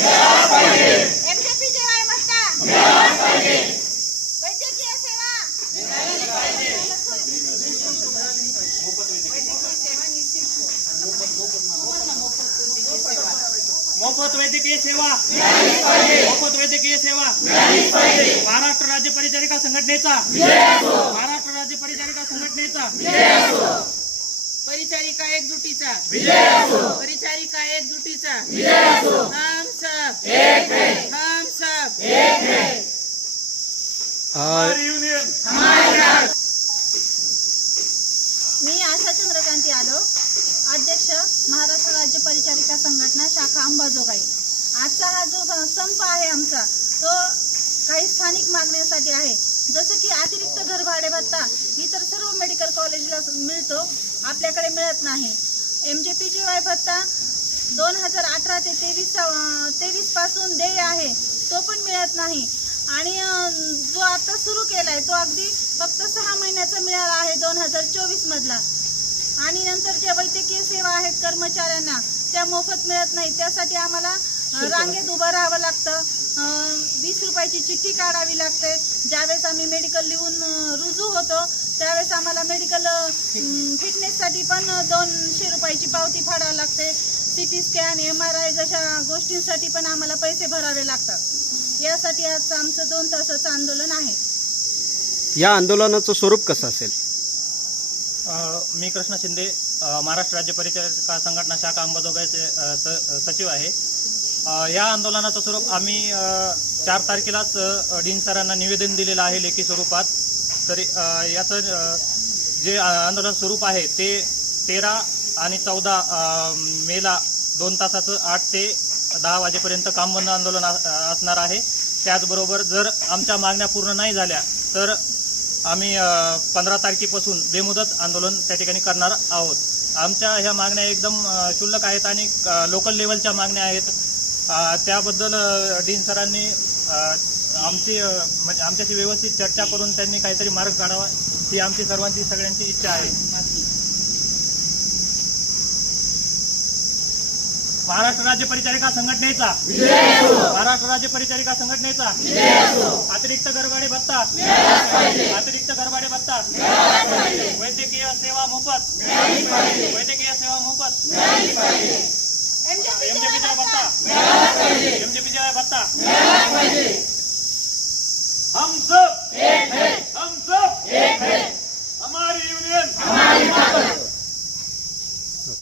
MJPJAY भत्ता, वैद्यकीय सेवा, मोफत वैद्यकीय सेवा, मोफत वैद्यकीय सेवा, महाराष्ट्र राज्य परिचारिका संघटनेचा, महाराष्ट्र राज्य परिचारिका संघटनेचा, परिचारिका एकजुटीचा, परिचारिका एकजुटीचा, हम सब एक हैं, हम सब एक हैं, हमारी यूनियन। मी आशा चंद्रकांत यादव, अध्यक्ष महाराष्ट्र राज्य परिचारिका संघटना शाखा अंबाजोगाई। आजचा हा जो संप आहे आमचा तो काही स्थानिक मागण्यांसाठी आहे, जसं की अतिरिक्त घर भाडे भत्ता इतर सर्व मेडिकल कॉलेजला मिळतो, आपल्याकडे मिळत नाही। एमजेपीजेवाय भत्ता 2018 ते 23 पासून देय आहे, तो पण मिळत नाही। आणि जो आता सुरू केलाय तो अगदी फक्त 6 महिन्याचा मिळाला आहे 2024 मधला। आणि नंतर ज्या वैद्यकीय सेवा आहेत कर्मचाऱ्यांना त्या मोफत मिळत नाही, त्यासाठी आम्हाला रांगेत उभं राहावं लागतं, 20 रुपयाची चिठ्ठी काढावी लागते। ज्यावेळेस आम्ही मेडिकल लिहून रुजू होतो त्यावेळेस आम्हाला मेडिकल फिटनेससाठी पण 200 रुपयाची पावती फाडावी लागते। सिटी स्कॅन, MRI जशा गोष्टींसाठी पण आम्हाला पैसे भरावे लागतात। यासाठी आज आमचं 2 तासाचं आंदोलन आहे। या आंदोलनाचं स्वरूप कसं असेल? मी कृष्ण शिंदे, महाराष्ट्र राज्य परिचारिका संघटना शाखा अंबाजोगाईचे सचिव आहे। या आंदोलनाचं स्वरूप आम्ही 4 तारखेलाच डीन सरांना निवेदन दिलेलं आहे लेखी स्वरूपात। तरी याचं जे आंदोलन स्वरूप आहे ते 13 आणि 14 मेला 2 तासाचं 8 ते 10 वाजेपर्यंत काम बंद आंदोलन असणार आहे। त्याचबरोबर जर आमच्या मागण्या पूर्ण नाही झाल्या तर आम्ही 15 तारखेपासून बेमुदत आंदोलन त्या ठिकाणी करणार आहोत। आमच्या ह्या मागण्या एकदम क्षुल्लक आहेत आणि लोकल लेवलच्या मागण्या आहेत। त्याबद्दल डीन सरांनी म्हणजे आमच्याशी व्यवस्थित चर्चा करून त्यांनी काहीतरी मार्ग काढावा ही आमची सर्वांची सगळ्यांची इच्छा आहे। महाराष्ट्र राज्य परिचारिका संघटनेचा, महाराष्ट्र राज्य परिचारिका संघटनेचा अतिरिक्त घरभाडे भत्ता, अतिरिक्त घरभाडे भत्ता, वैद्यकीय सेवा मोफत, वैद्यकीय सेवा मोफत, एमजेपीजेवाय भत्ता, एमजेपीजेवाय भत्ता, हम सब एक हैं, हम सब एक हैं।